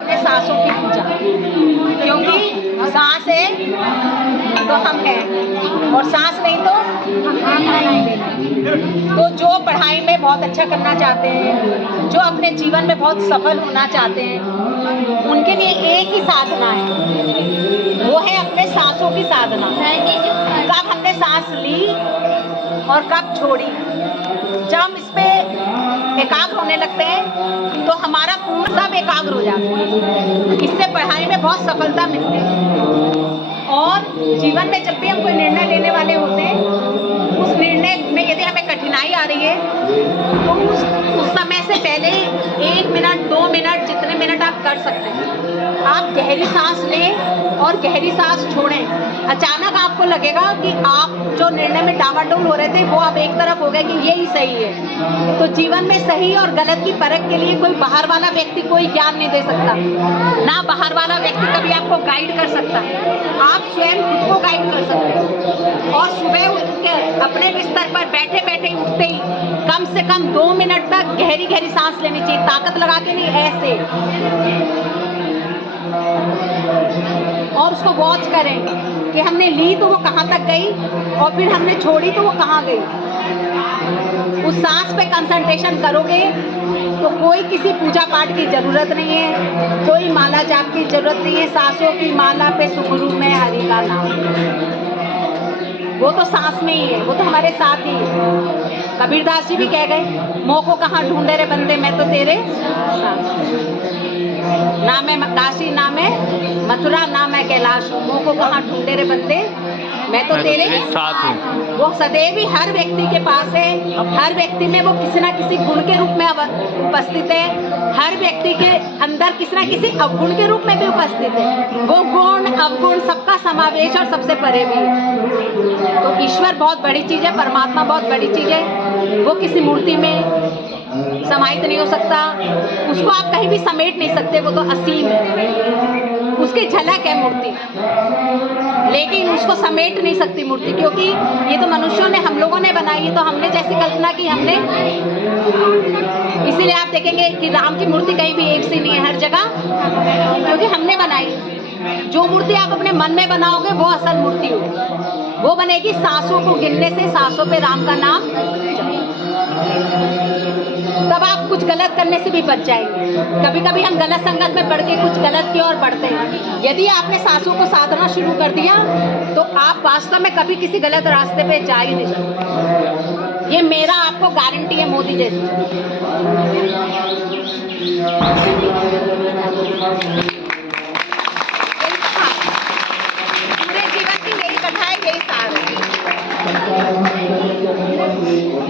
अपने सांसों की पूजा, क्योंकि सांस है तो हम हैं और सांस नहीं तो हम नहीं। तो जो पढ़ाई में बहुत अच्छा करना चाहते हैं, जो अपने जीवन में बहुत सफल होना चाहते हैं, उनके लिए एक ही साधना है, वो है अपने सांसों की साधना। कब हमने सांस ली और कब छोड़ी, जब हम इस पे एकाग्र होने लगते हैं तो हमारा पूरा सब एकाग्र हो जाता है। इससे पढ़ाई में बहुत सफलता मिलती है और जीवन में जब भी हम कोई निर्णय लेने वाले होते हैं, उस निर्णय में यदि हमें कठिनाई आ रही है तो उस समय से पहले 1 मिनट 2 मिनट जितने मिनट आप कर सकते हैं, आप गहरी सांस लें और गहरी सांस छोड़ें। अचानक आपको लगेगा कि आप जो निर्णय में डामाडोल हो रहे थे वो अब एक तरफ हो गए कि ये ही सही है। तो जीवन में सही और गलत की परख के लिए कोई बाहर वाला व्यक्ति कोई ज्ञान नहीं दे सकता, ना बाहर वाला व्यक्ति कभी आपको गाइड कर सकता। आप स्वयं खुद को गाइड कर सकते हो और सुबह उठ के अपने बिस्तर पर बैठे बैठे उठते ही कम से कम 2 मिनट तक गहरी गहरी सांस लेनी चाहिए, ताकत लगा के नहीं, ऐसे। और उसको वॉच करें कि हमने ली तो वो कहाँ तक गई और फिर हमने छोड़ी तो वो कहाँ गई। उस सांस पे कंसंट्रेशन करोगे तो कोई किसी पूजा पाठ की जरूरत नहीं है, कोई माला जाप की जरूरत नहीं है। सांसों की माला पे सुखरूप में हरि का नाम, वो तो सांस में ही है, वो तो हमारे साथ ही है। कबीरदास जी भी कह गए, मोह को कहाँ ढूंढे रे बंदे, मैं तो तेरे ना मैं काशी ना मैं मथुरा ना मैं कैलाश, मोह को कहाँ ढूंढे रे बंदे, मैं तो तेरे साथ हूँ। वो सदैव ही हर व्यक्ति के पास है, हर व्यक्ति में वो किसी ना किसी गुण के रूप में उपस्थित है, हर व्यक्ति के अंदर किसी ना किसी अवगुण के रूप में भी उपस्थित है। वो गुण अवगुण सबका समावेश और सबसे परे भी है। तो ईश्वर बहुत बड़ी चीज है, परमात्मा बहुत बड़ी चीज है, वो किसी मूर्ति में समाहित नहीं हो सकता, उसको आप कहीं भी समेट नहीं सकते, वो तो असीम है। उसकी झलक है मूर्ति, लेकिन उसको समेट नहीं सकती मूर्ति, क्योंकि ये तो मनुष्यों ने, हम लोगों ने बनाई है, तो हमने जैसी कल्पना की हमने। इसीलिए आप देखेंगे कि राम की मूर्ति कहीं भी एक सी नहीं है हर जगह, क्योंकि हमने बनाई। जो मूर्ति आप अपने मन में बनाओगे वो असल मूर्ति होगी, वो बनेगी सांसों को गिनने से, सांसों पे राम का नाम, तब आप कुछ गलत करने से भी बच जाएंगे। कभी कभी हम गलत संगत में पड़ के कुछ गलत की ओर बढ़ते हैं। यदि आपने सांसों को साधना शुरू कर दिया तो आप वास्तव में कभी किसी गलत रास्ते पे जा ही नहीं सकते। ये मेरा आपको गारंटी है, मोदी जैसी।